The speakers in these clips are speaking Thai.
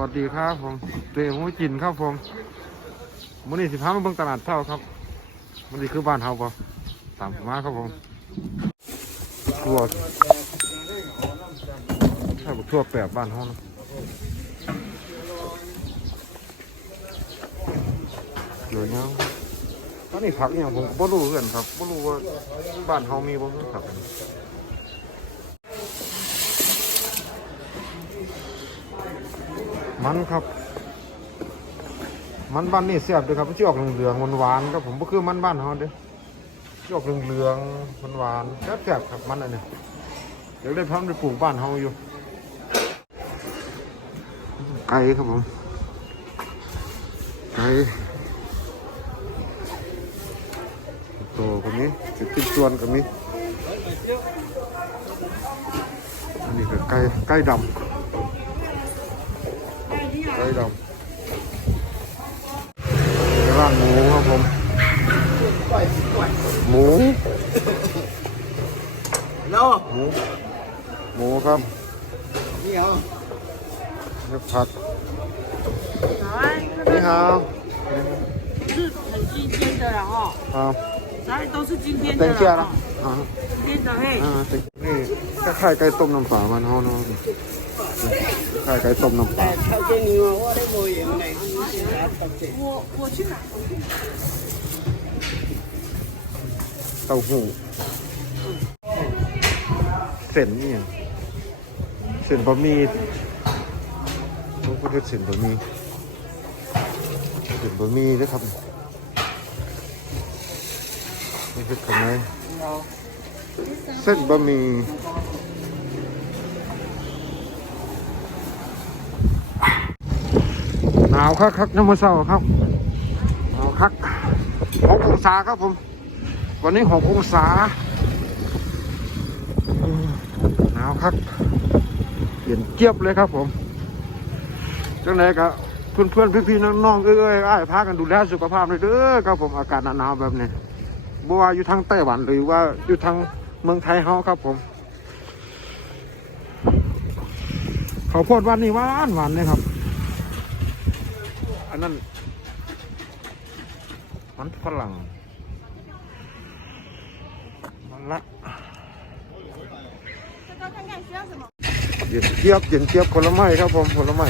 วัสดีครับผมเตะหมูจินครับผมมื้อนี้สิพามาเบิ่งตลาดเช้าครับมันนี่คือบ้านเฮาบ่ตามผมมาครับผมทั่วถ้าบอกทั่วแปบบ้านเฮานะเหลือเงี้ยตอนนี้ผักเนี่ยผมบ่รู้เรื่องครับบ่รู้ว่าบ้านเฮามีบ่มีผักอันนี้ มันครับ มันบ้านนี่เสียบเลยครับมันชื่ออกเหลืองๆหวานๆครับผมก็คือมันบ้านเขาเด้อชื่อออกเหลืองๆหวานๆแซ่บๆครับมันอันนี้เดี๋ยวได้พร้อมไปปลูกบ้านเขาอยู่ไก่ครับผมไก่โตกับนี้สิบติดส่วนกับนี้อันนี้ก็ไก่ไก่ดำ ไก่ดำร้านหมูครับผม หมู โล หมู หมูครับ นี่เหรอ นี่ผัก 早安，你好是很新鲜的了哦，好哪里都是今天的等一下啦了哦，啊今天的嘿，อ่าตินี่ก็ไข่ไก่ต้มน้ำปลามันเฮาเนาะ ไข่ไก่ต้มน้ำปลาเต้าหู้เส้นนี่ยังเส้นบะหมี่พวกพุทธเส้นบะหมี่เส้นบะหมี่นะครับนี่คือทำไมเส้นบะหมี่าวคักคักน้ำมันเศร้าครับหนาวคักหกองศาครับผม วันนี้หกองศาหนาวครับเปลี่ยนเจี๊ยบเลยครับผมจังไหนครับเพื่อนเพื่อนๆพี่ๆน้องๆเอ้ยอ้ายพากันดูแลสุขภาพเลยเด้อครับผมอากาศหนาวๆแบบนี้บ่ว่าอยู่ทางไต้หวันหรือว่าอยู่ทางเมืองไทยเฮาครับผมเขาวโพดวันนี้หวานหวานเลยครับ อันนั้นมันฝรั่งมันละเย็นเจี๊ยบเย็นเจี๊ยบผลไม้ครับผมผลไม้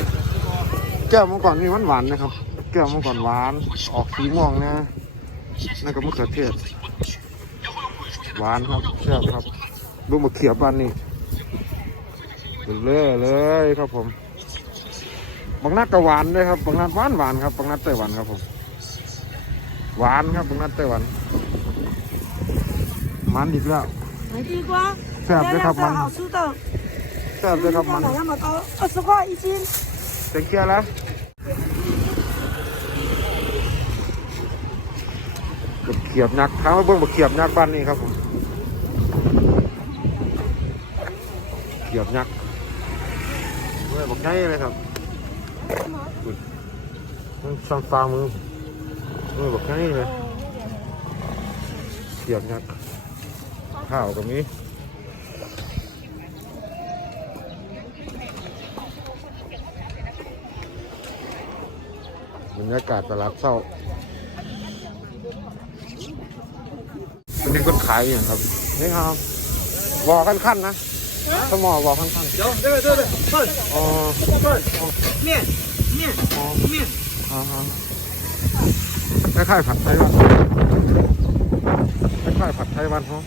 แก้วเมื่อก่อนนี่มันหวานนะครับ แก้วเมื่อก่อนหวาน ออกสีม่วงนะนั่นก็มะเขือเทศ หวานครับแซ่บครับดูมะเขือบ้านนี่เลยเลยครับผม บางนัดก็หวานเลยครับบางนัดหวานหวานครับบางนัดไต้หวันครับผม หวานครับบางนัดไต้หวัน มันอีกแล้ว 买地瓜，是啊别看这มัน 好吃的， แซ่บเลยครับมัน 买那么高，二十块一斤， เต็งเกียร์แล้วบักเขียบยักษ์ถามว่าเบิ้งบักเขียบยักษ์บ้านนี้ครับผมเขียบยักษ์เว้ยบักใหญ่เลยครับอุ้ย มันสั่นฟ้ามือเว้ยบักใหญ่เลยเขียบยักข้าวกับนี้บรรยากาศตลาดเศร้าอันนี้คนขายอย่างครับนี่ครับวอกันขั้นนะ สมอวอกันขั้น 有这个这个饭 อ๋อ 饭面面 อ๋อ 面， อ๋อคล้ายๆผัดไทยวันคล้ายๆผัดไทยวันเขา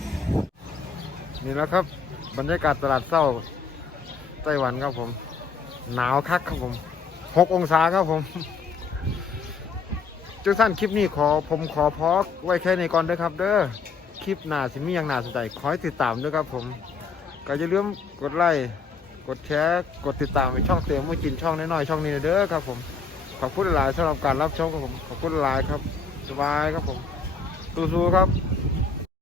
นี่แหล้วครับ บรรยากาศตลาดเศร้าไต้หวันครับผม หนาวคักครับผมหกองศาครับผมจังสั้นคลิปนี้ขอผมขอพอกไว้แค่นี้ก่อนเด้อครับ เด้อคลิปหน้าสิมีอย่างน่าสนใจขอให้ติดตามด้วยครับผม ก็อย่าลืมกดไลค์กดแชร์กดติดตามในช่องเต็มมือจินช่องน้อยๆช่องนี้เด้อครับผมขอบคุณหลายสำหรับการรับชมครับผมขอบคุณหลายครับสบายครับผมสู้ๆครับ